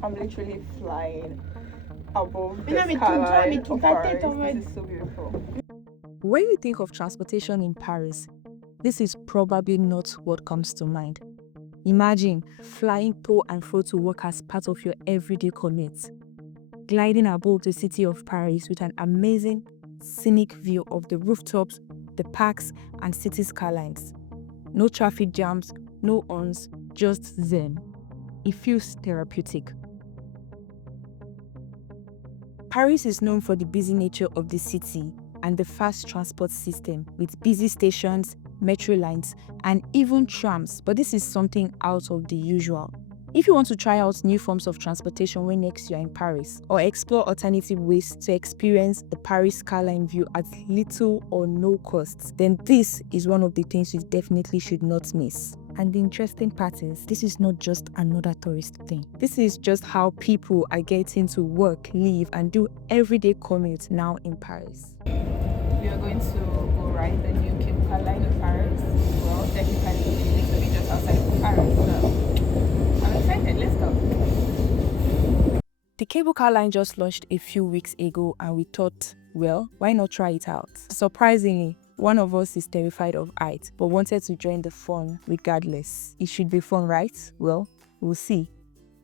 I'm literally flying above the Benjamin, skyline to of drive Paris. already. This is so beautiful. When you think of transportation in Paris, this is probably not what comes to mind. Imagine flying to and fro to work as part of your everyday commute, gliding above the city of Paris with an amazing scenic view of the rooftops, the parks, and city skylines. No traffic jams, no horns, just zen. It feels therapeutic. Paris is known for the busy nature of the city and the fast transport system with busy stations, metro lines, and even trams, but this is something out of the usual. If you want to try out new forms of transportation when next you are in Paris, or explore alternative ways to experience the Paris skyline view at little or no cost, then this is one of the things you definitely should not miss. And the interesting part is, this is not just another tourist thing. This is just how people are getting to work, live, and do everyday commute now in Paris. We are going to go ride the new cable car line in Paris. Well, technically, it needs to be just outside of Paris, so I'm excited. Let's go. The cable car line just launched a few weeks ago, and we thought, well, why not try it out? Surprisingly, one of us is terrified of height, but wanted to join the fun regardless. It should be fun, right? Well, we'll see.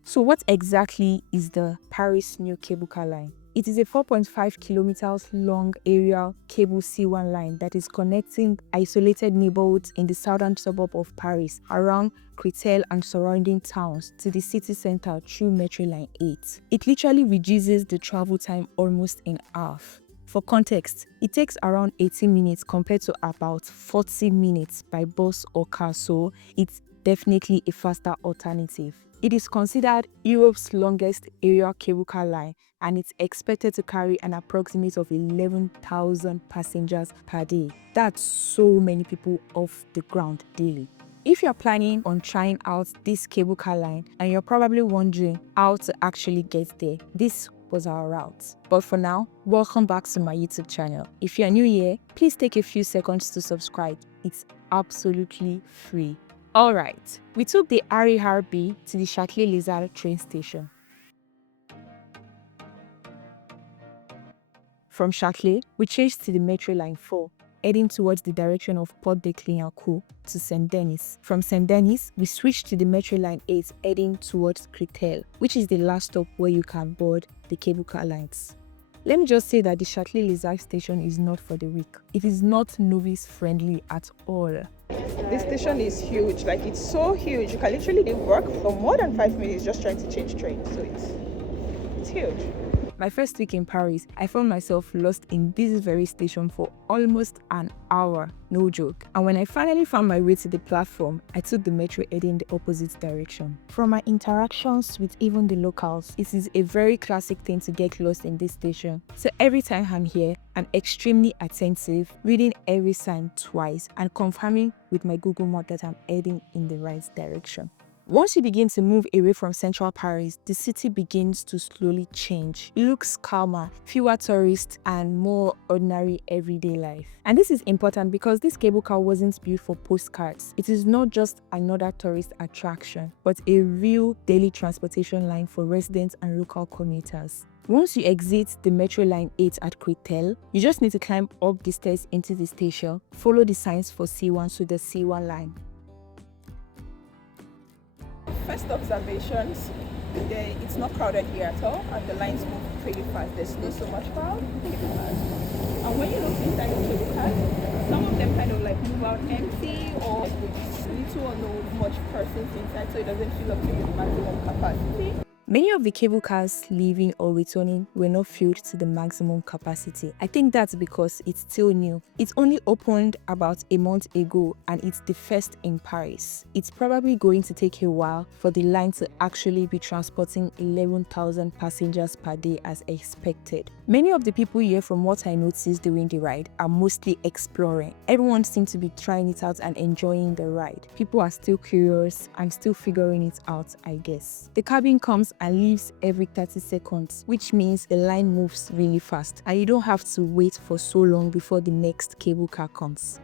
So what exactly is the Paris new cable car line? It is a 4.5 kilometers long aerial cable C1 line that is connecting isolated neighborhoods in the southern suburb of Paris around Créteil and surrounding towns to the city center through Metro Line 8. It literally reduces the travel time almost in half. For context, it takes around 18 minutes compared to about 40 minutes by bus or car, so it's definitely a faster alternative. It is considered Europe's longest aerial cable car line, and it's expected to carry an approximate of 11,000 passengers per day. That's so many people off the ground daily. If you're planning on trying out this cable car line and you're probably wondering how to actually get there, this was our route. But for now, welcome back to my YouTube channel. If you're new here, please take a few seconds to subscribe. It's absolutely free. Alright, we took the RERB to the Châtelet-Les-Arts train station. From Châtelet, we changed to the Metro Line 4, heading towards the direction of Porte de Clignancourt to Saint-Denis. From Saint-Denis, we switched to the Metro Line 8, heading towards Créteil, which is the last stop where you can board the cable car lines. Let me just say that the Châtelet-Les-Arts station is not for the weak. It is not novice friendly at all. This station is huge. Like, it's so huge. You can literally work for more than 5 minutes just trying to change trains. So it's huge. My first week in Paris, I found myself lost in this very station for almost an hour, no joke. And when I finally found my way to the platform, I took the metro heading the opposite direction. From my interactions with even the locals, it is a very classic thing to get lost in this station. So every time I'm here, I'm extremely attentive, reading every sign twice and confirming with my Google Map that I'm heading in the right direction. Once you begin to move away from central Paris, the city begins to slowly change. It looks calmer, fewer tourists, and more ordinary everyday life. And this is important because this cable car wasn't built for postcards. It is not just another tourist attraction, but a real daily transportation line for residents and local commuters. Once you exit the Metro Line 8 at Créteil, you just need to climb up the stairs into the station, follow the signs for C1 to the C1 line. First observations, it's not crowded here at all, and the lines move pretty fast. There's not so much crowd. And when you look inside the cable cars, some of them kind of like move out empty or with little or no much persons inside, so it doesn't fill up to the maximum capacity. Many of the cable cars leaving or returning were not filled to the maximum capacity. I think that's because it's still new. It only opened about a month ago and it's the first in Paris. It's probably going to take a while for the line to actually be transporting 11,000 passengers per day as expected. Many of the people here, from what I noticed during the ride, are mostly exploring. Everyone seems to be trying it out and enjoying the ride. People are still curious and still figuring it out, I guess. The cabin comes and leaves every 30 seconds, which means the line moves really fast and you don't have to wait for so long before the next cable car comes.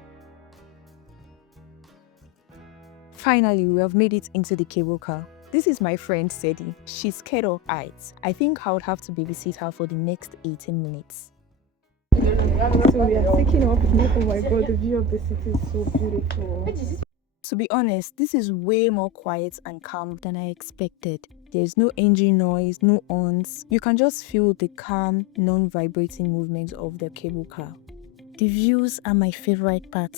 Finally, we have made it into the cable car. This is my friend Sedi. She's scared of heights. I think I would have to babysit her for the next 18 minutes. So we are taking off. Oh my god, the view of the city is so beautiful. To be honest, this is way more quiet and calm than I expected. There's no engine noise, no horns. You can just feel the calm, non-vibrating movement of the cable car. The views are my favorite part.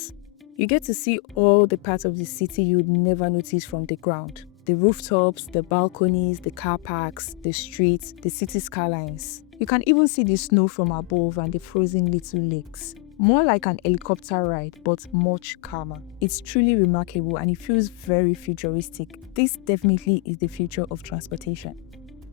You get to see all the parts of the city you'd never notice from the ground. The rooftops, the balconies, the car parks, the streets, the city skylines. You can even see the snow from above and the frozen little lakes. More like an helicopter ride, but much calmer. It's truly remarkable and it feels very futuristic. This definitely is the future of transportation.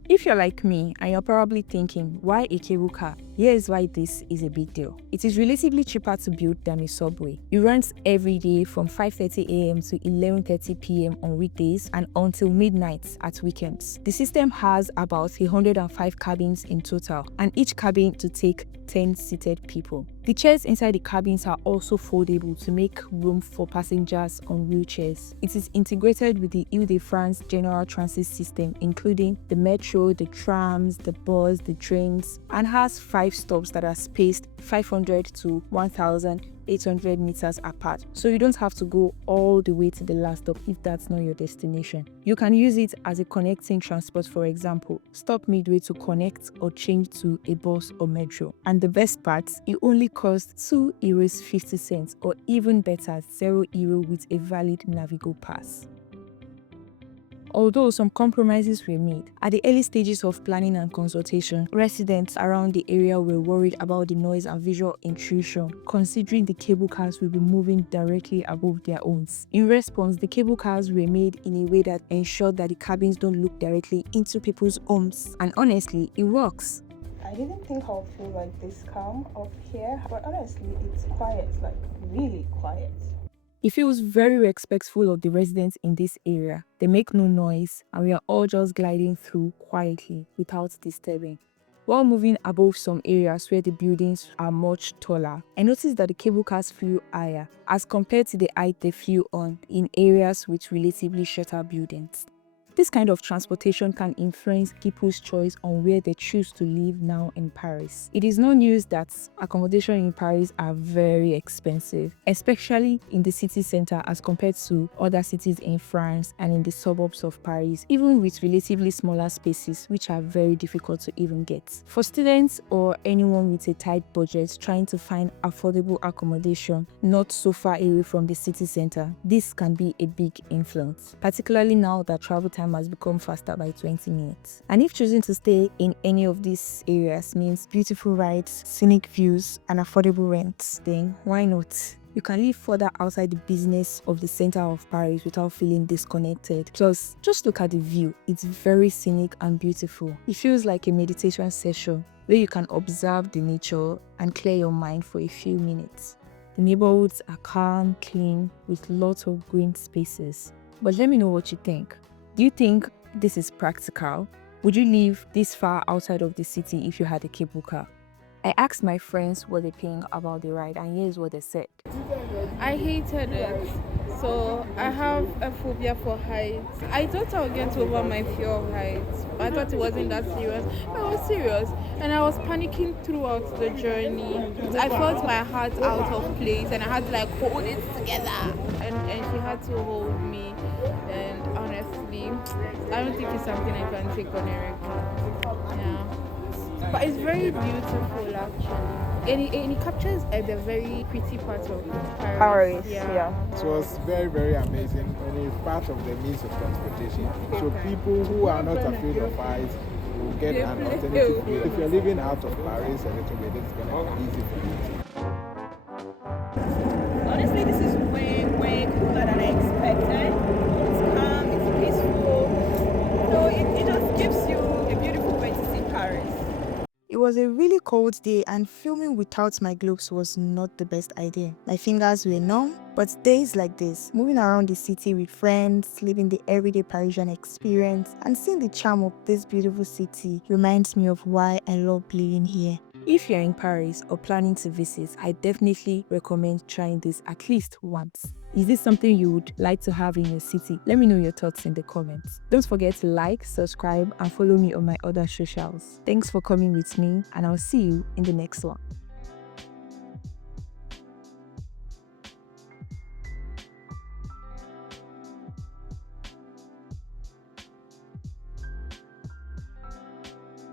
If you're like me and you're probably thinking, why a cable car? Here's why this is a big deal. It is relatively cheaper to build than a subway. It runs every day from 5:30 a.m. to 11:30 p.m. on weekdays and until midnight at weekends. The system has about 105 cabins in total, and each cabin to take 10 seated people. The chairs inside the cabins are also foldable to make room for passengers on wheelchairs. It is integrated with the Ile-de-France general transit system, including the metro, the trams, the bus, the trains, and has 5 stops that are spaced 500 to 1,800 meters apart, so you don't have to go all the way to the last stop if that's not your destination. You can use it as a connecting transport, for example, stop midway to connect or change to a bus or metro. And the best part, it only costs €2.50 or even better, €0 with a valid Navigo pass. Although some compromises were made, at the early stages of planning and consultation, residents around the area were worried about the noise and visual intrusion, considering the cable cars will be moving directly above their homes. In response, the cable cars were made in a way that ensured that the cabins don't look directly into people's homes. And honestly, it works. I didn't think I'll feel like this calm up here, but honestly, it's quiet, like really quiet. It feels very respectful of the residents in this area. They make no noise and we are all just gliding through quietly without disturbing. While moving above some areas where the buildings are much taller, I noticed that the cable cars flew higher as compared to the height they flew on in areas with relatively shorter buildings. This kind of transportation can influence people's choice on where they choose to live now in Paris. It is no news that accommodation in Paris are very expensive, especially in the city center as compared to other cities in France and in the suburbs of Paris, even with relatively smaller spaces which are very difficult to even get. For students or anyone with a tight budget trying to find affordable accommodation not so far away from the city center, this can be a big influence, particularly now that travel time has become faster by 20 minutes. And if choosing to stay in any of these areas means beautiful rides, scenic views, and affordable rents, then why not? You can live further outside the business of the center of Paris without feeling disconnected. Plus, just look at the view. It's very scenic and beautiful. It feels like a meditation session where you can observe the nature and clear your mind for a few minutes. The neighborhoods are calm, clean, with lots of green spaces. But let me know what you think. Do you think this is practical? Would you live this far outside of the city if you had a cable car? I asked my friends what they're thinking about the ride, and here's what they said. I hated it. So I have a phobia for heights. I thought I would get over my fear of heights. I thought it wasn't that serious. But it was serious. And I was panicking throughout the journey. I felt my heart out of place and I had to like hold it together. And she had to hold me. And honestly, I don't think it's something I can take on a regular. Yeah. But it's very beautiful actually. And it captures the very pretty part of Paris. Yeah. It was very, very amazing and it's part of the means of transportation. So people who are not afraid of heights will get an alternative way. If you're living out of Paris a little bit, it's going to be easy for you. Honestly, this is way cooler than I expected. It's calm, it's peaceful. So it just gives you a beautiful way to see Paris. It was a really cold day and filming without my gloves was not the best idea. My fingers were numb, but days like this, moving around the city with friends, living the everyday Parisian experience, and seeing the charm of this beautiful city reminds me of why I love living here. If you're in Paris or planning to visit, I definitely recommend trying this at least once. Is this something you would like to have in your city? Let me know your thoughts in the comments. Don't forget to like, subscribe, and follow me on my other socials. Thanks for coming with me, and I'll see you in the next one.